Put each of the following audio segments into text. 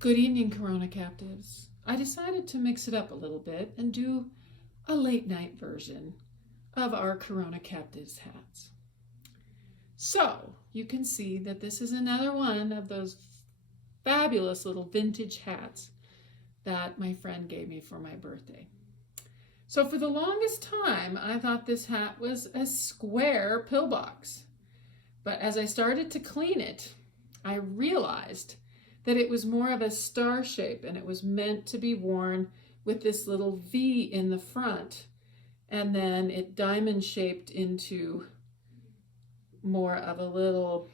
Good evening, Corona Captives. I decided to mix it up a little bit and do a late night version of our Corona Captives hats. So you can see that this is another one of those fabulous little vintage hats that my friend gave me for my birthday. So for the longest time, I thought this hat was a square pillbox. But as I started to clean it, I realized that it was more of a star shape and it was meant to be worn with this little V in the front, and then it diamond shaped into more of a little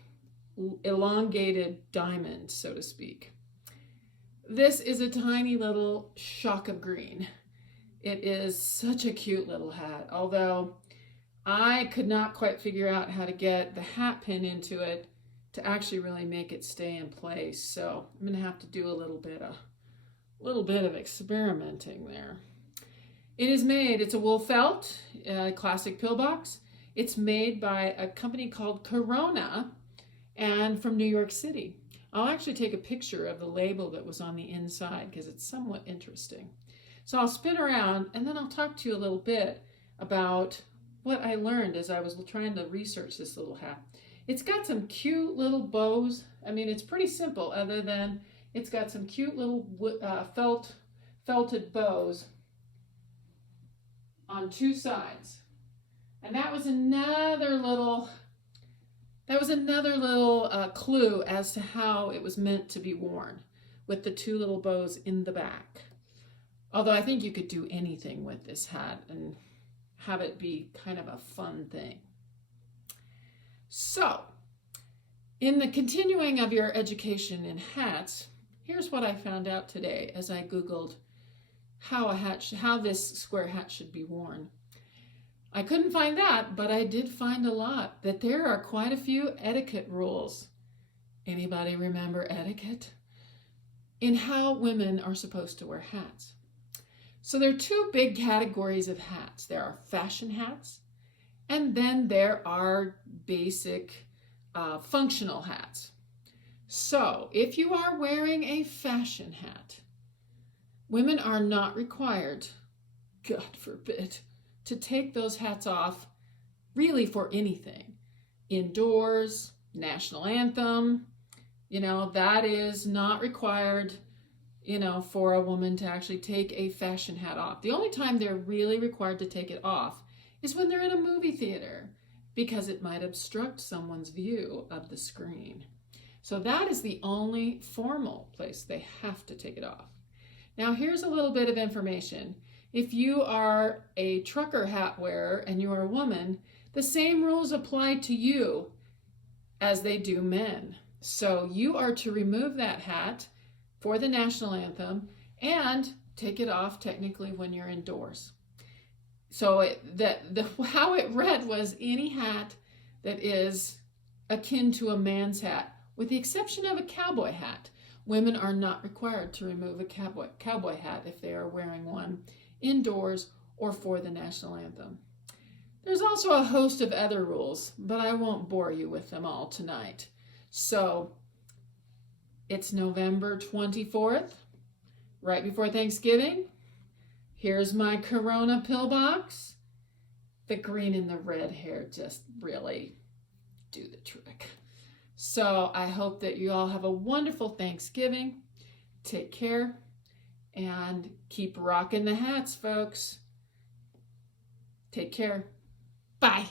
elongated diamond, so to speak. This is a tiny little shock of green. It is such a cute little hat, although I could not quite figure out how to get the hat pin into it to actually really make it stay in place. So I'm going to have to do a little bit of experimenting there. It's a wool felt, classic pillbox. It's made by a company called Corona and from New York City. I'll actually take a picture of the label that was on the inside because it's somewhat interesting. So I'll spin around and then I'll talk to you a little bit about what I learned as I was trying to research this little hat. It's got some cute little bows. I mean, it's pretty simple other than it's got some cute little felted bows on two sides. And that was another little clue as to how it was meant to be worn, with the two little bows in the back. Although I think you could do anything with this hat and have it be kind of a fun thing. So, in the continuing of your education in hats, here's what I found out today as I Googled how this square hat should be worn. I couldn't find that, but I did find a lot, that there are quite a few etiquette rules. Anybody remember etiquette? In how women are supposed to wear hats. So there are two big categories of hats. There are fashion hats, and then there are basic functional hats. So if you are wearing a fashion hat, women are not required, God forbid, to take those hats off really for anything. Indoors, national anthem, that is not required, for a woman to actually take a fashion hat off. The only time they're really required to take it off is when they're in a movie theater, because it might obstruct someone's view of the screen. So that is the only formal place they have to take it off. Now here's a little bit of information. If you are a trucker hat wearer and you are a woman, the same rules apply to you as they do men. So you are to remove that hat for the national anthem and take it off technically when you're indoors. So how it read was any hat that is akin to a man's hat, with the exception of a cowboy hat. Women are not required to remove a cowboy hat if they are wearing one indoors or for the national anthem. There's also a host of other rules, but I won't bore you with them all tonight. So it's November 24th, right before Thanksgiving. Here's my Corona pillbox. The green and the red hair just really do the trick. So I hope that you all have a wonderful Thanksgiving. Take care and keep rocking the hats, folks. Take care. Bye.